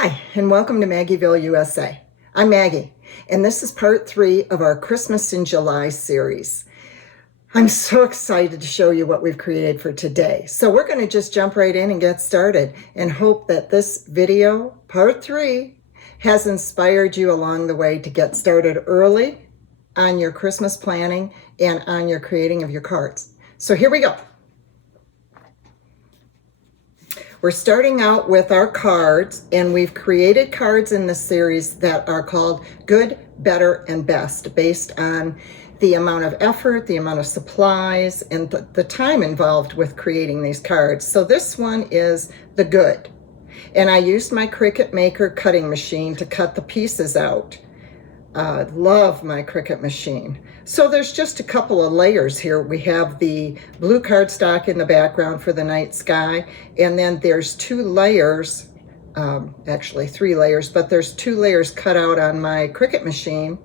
Hi, and welcome to Maggieville, USA. I'm Maggie, and this is part 3 of our Christmas in July series. I'm so excited to show you what we've created for today. So we're going to just jump right in and get started and hope that this video, part 3, has inspired you along the way to get started early on your Christmas planning and on your creating of your cards. So here we go. We're starting out with our cards, and we've created cards in this series that are called Good, Better, and Best, based on the amount of effort, the amount of supplies, and the time involved with creating these cards. So this one is the Good, and I used my Cricut Maker cutting machine to cut the pieces out. Love my Cricut machine. So there's just a couple of layers here. We have the blue cardstock in the background for the night sky, and then there's 2 layers, actually 3 layers, but there's 2 layers cut out on my Cricut machine.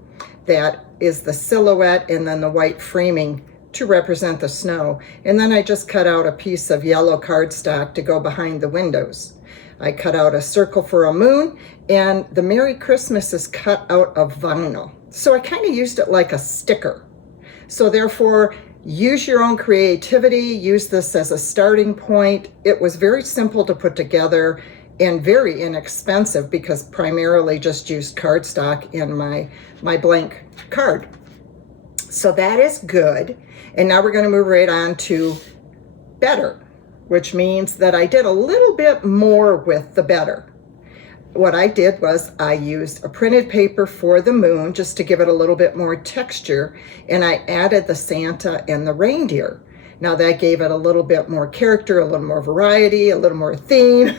That is the silhouette and then the white framing to represent the snow. And then I just cut out a piece of yellow cardstock to go behind the windows. I cut out a circle for a moon, and the Merry Christmas is cut out of vinyl. So I kind of used it like a sticker. So therefore, use your own creativity, use this as a starting point. It was very simple to put together and very inexpensive because primarily just used cardstock in my blank card. So that is good. And now we're going to move right on to better, which means that I did a little bit more with the better. What I did was I used a printed paper for the moon just to give it a little bit more texture, and I added the Santa and the reindeer. Now that gave it a little bit more character, a little more variety, a little more theme.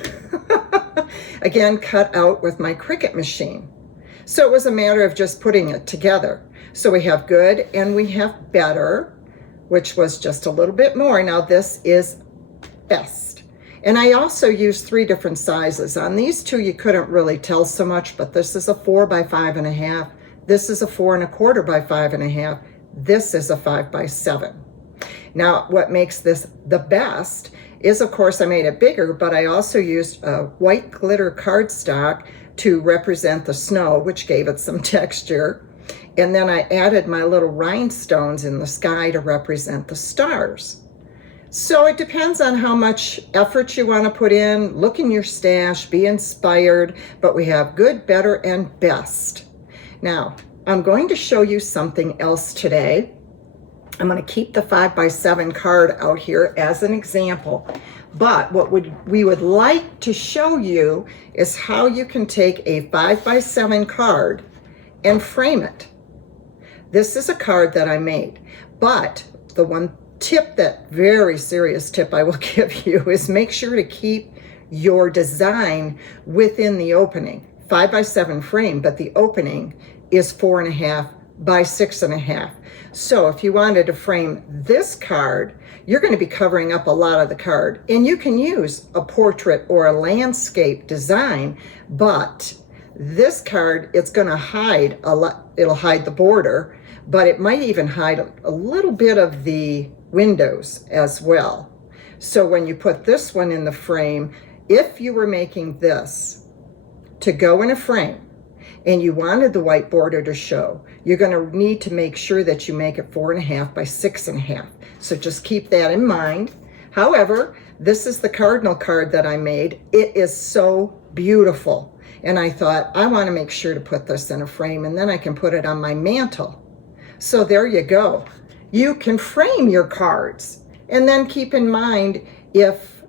Again, cut out with my Cricut machine. So it was a matter of just putting it together. So we have good and we have better, which was just a little bit more. Now this is best. And I also used 3 different sizes. On these 2, you couldn't really tell so much, but this is a 4 by 5.5. This is a 4 1/4 by 5.5. This is a 5 by 7. Now, what makes this the best is, of course, I made it bigger, but I also used a white glitter cardstock to represent the snow, which gave it some texture. And then I added my little rhinestones in the sky to represent the stars. So it depends on how much effort you want to put in. Look in your stash, be inspired, but we have good, better, and best. Now, I'm going to show you something else today. I'm going to keep the 5 by 7 card out here as an example, but what we would like to show you is how you can take a 5 by 7 card and frame it. This is a card that I made, but the one tip, that very serious tip I will give you, is make sure to keep your design within the opening. 5 by 7 frame, but the opening is 4.5 by 6.5. So if you wanted to frame this card, you're going to be covering up a lot of the card, and you can use a portrait or a landscape design, but this card, it's going to hide a lot. It'll hide the border, but it might even hide a little bit of the windows as well. So when you put this one in the frame, if you were making this to go in a frame and you wanted the white border to show, you're going to need to make sure that you make it 4.5 by 6.5. So just keep that in mind. However, this is the cardinal card that I made. It is so beautiful. And I thought, I want to make sure to put this in a frame, and then I can put it on my mantle. So there you go. You can frame your cards. And then keep in mind, if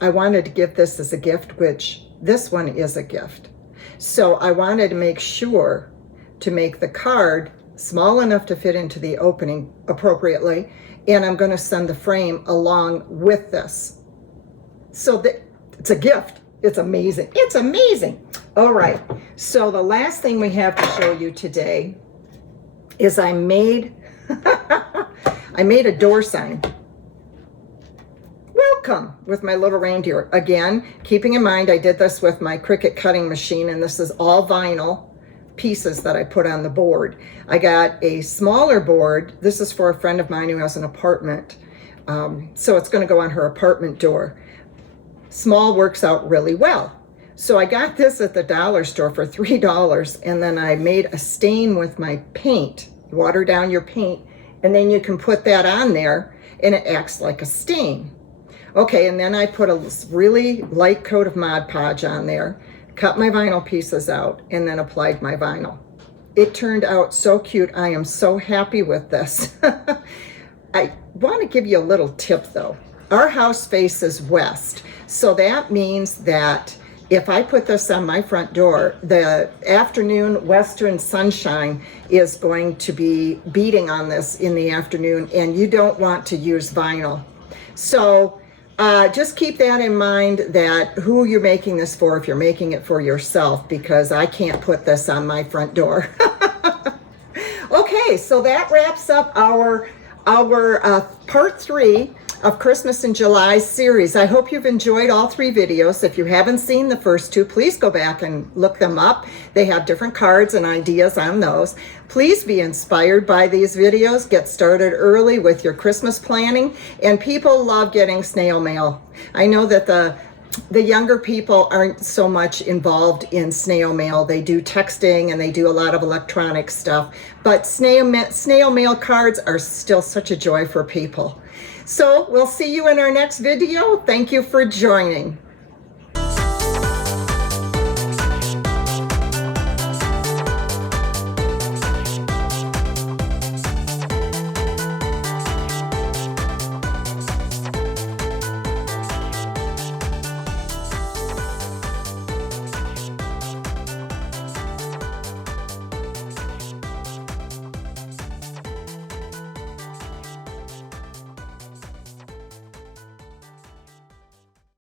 I wanted to give this as a gift, which this one is a gift. So I wanted to make sure to make the card small enough to fit into the opening appropriately. And I'm going to send the frame along with this. So that it's a gift. It's amazing. It's amazing. All right. So the last thing we have to show you today is I made a door sign. Welcome, with my little reindeer. Again, keeping in mind I did this with my Cricut cutting machine, and this is all vinyl pieces that I put on the board. I got a smaller board. This is for a friend of mine who has an apartment. So it's going to go on her apartment door. Small works out really well. So I got this at the dollar store for $3, and then I made a stain with my paint. Water down your paint, and then you can put that on there and it acts like a stain. Okay, and then I put a really light coat of Mod Podge on there, cut my vinyl pieces out, and then applied my vinyl. It turned out so cute. I am so happy with this. I want to give you a little tip though. Our house faces west, so that means that if I put this on my front door, the afternoon western sunshine is going to be beating on this in the afternoon, and you don't want to use vinyl. So just keep that in mind, that who you're making this for, if you're making it for yourself, because I can't put this on my front door. Okay, so that wraps up our part 3 of Christmas in July series. I hope you've enjoyed all 3 videos. If you haven't seen the first 2, please go back and look them up. They have different cards and ideas on those. Please be inspired by these videos. Get started early with your Christmas planning. And people love getting snail mail. I know that the younger people aren't so much involved in snail mail. They do texting and they do a lot of electronic stuff. But snail mail cards are still such a joy for people. So we'll see you in our next video. Thank you for joining.